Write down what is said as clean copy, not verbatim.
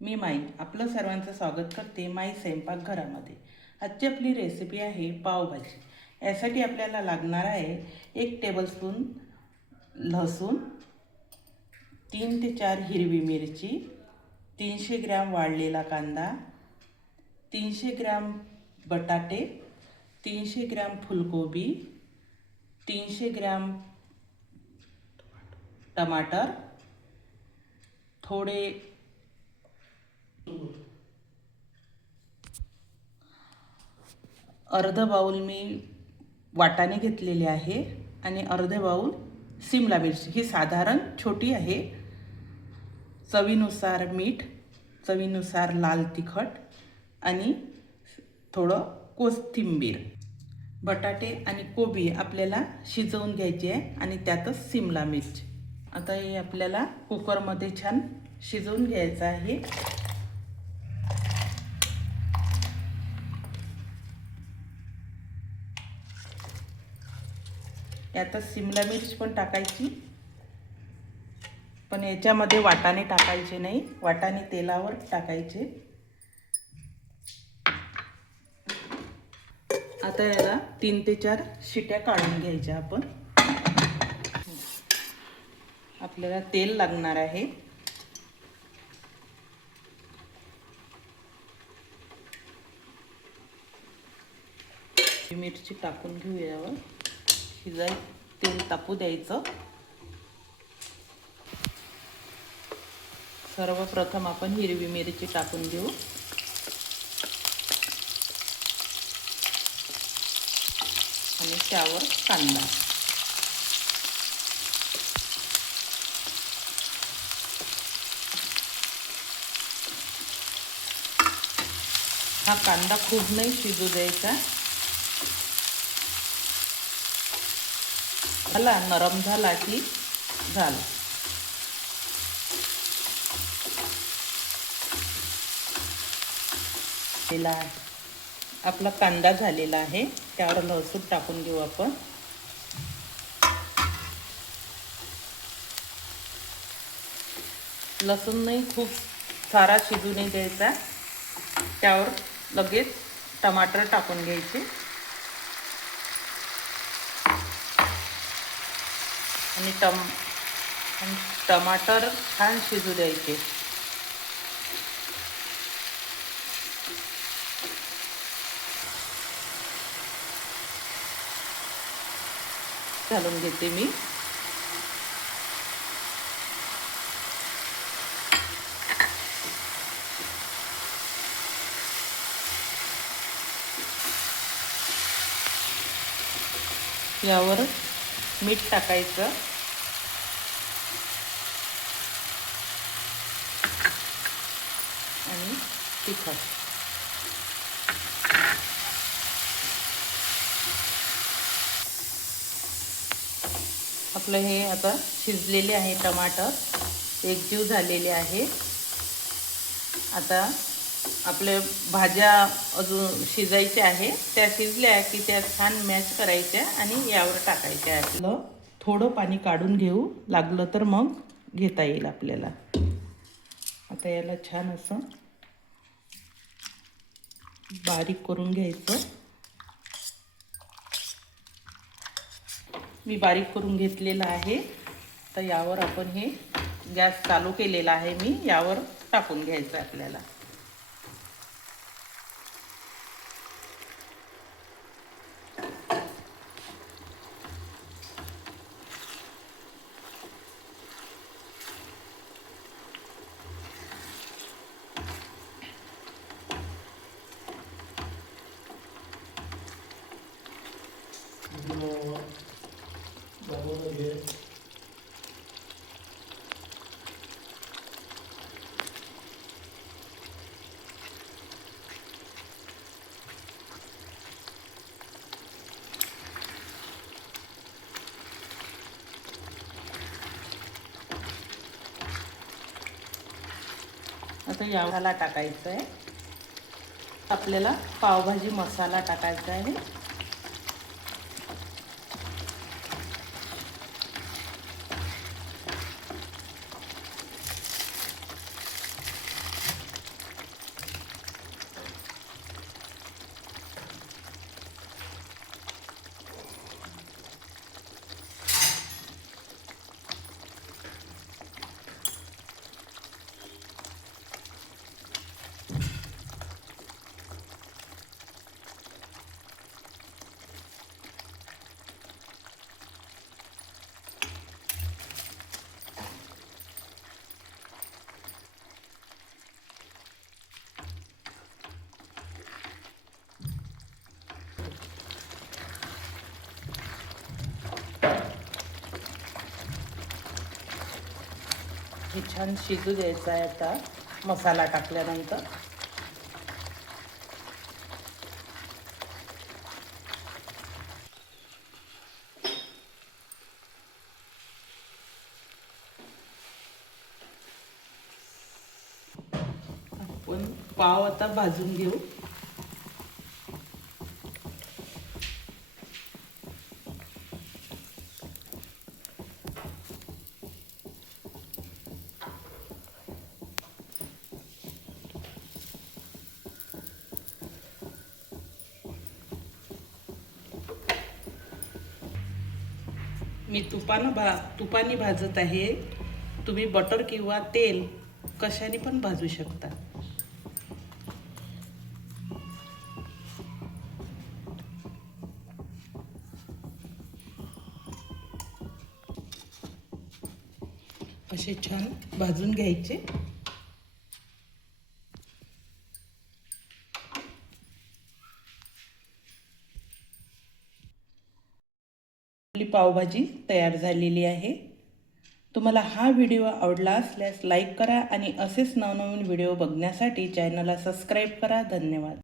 मी माई आपलं सर्वांचं स्वागत करते माई स्वयंपाकघरामध्ये। आजची आपली रेसिपी आहे पावभाजी। यासाठी आपल्याला लागणार आहे 1 टेबलस्पून लसूण, 3 ते 4 हिरवी मिरची, 300 ग्रॅम वाळलेला कांदा, 300 ग्रॅम बटाटे, 300 ग्रॅम फुलकोबी, 300 ग्रॅम टमाटर, थोडे अर्ध बाउल मी वाटाणे घेतलेले आहे आणि अर्धे बाउल शिमला मिरची, ही साधारण छोटी आहे। चवीनुसार मीठ, चवीनुसार लाल तिखट आणि थोडं कोथिंबीर। बटाटे आणि कोबी आपल्याला शिजवून घ्यायचे आहे आणि त्यातच शिमला मिरची। आता हे आपल्याला कुकरमध्ये छान शिजवून घ्यायचं आहे। यातच शिमला मिर्च पण टाकायची, पण याच्यामध्ये वाटाणे टाकायचे नाही, वाटाणे तेलावर टाकायचे। आता याला 3 ते 4 शिट्या काढून घ्यायच्या आपण। आपल्याला तेल लागणार आहे। मिरची टाकून घेऊ, यावर शिजाय तेल तापू द्यायचं। सर्वप्रथम आपण हिरवी मिरची टाकून घेऊ आणि त्यावर कांदा। हा कांदा खूप नाही शिजू द्यायचा, झाला नरम झाला की झाला। आपला कांदा झालेला आहे, त्यावर लसूण टाकून घेऊ आपण। लसूण नाही खूप सारा शिजू नाही द्यायचा, त्यावर लगेच टमाटर टाकून घ्यायचे आणि टमाटर छान शिजू द्यायचे। घालून घेते मी। यावर मीठ टाकायचं आणि तिखट। आपलं हे आता शिजलेले आहे, टमाटर एकजीव झालेले आहे। आता आपले भाज्या अजून शिजायच्या आहे, त्या शिजल्या की त्या छान मॅश करायच्या आणि यावर टाकायच्या। आपलं थोडं पाणी काढून घेऊ, लागलं तर मग घेता येईल आपल्याला। आता याला छान असं बारीक करून घ्यायचं। मी बारीक करून घेतलेलं आहे। तर यावर आपण हे गॅस चालू केलेला आहे मी, यावर टाकून घ्यायचं आपल्याला। आता याला टाकायचं आहे, आपल्याला पावभाजी मसाला टाकायचा आहे। हे छान शिजू द्यायचं आहे आता मसाला टाकल्यानंतर. आपण पाव आता भाजून घेऊ. मी तुपाने भाजत आहे. तुम्ही बटर किंवा तेल कशाने पण भाजू शकता. असे छान भाजून घ्यायचे. आपली पावभाजी तयार झालेली आहे. तुम्हाला हा व्हिडिओ आवडला असल्यास लाईक करा आणि असेच नवनवीन व्हिडिओ बघण्यासाठी चॅनलला सबस्क्राईब करा. धन्यवाद.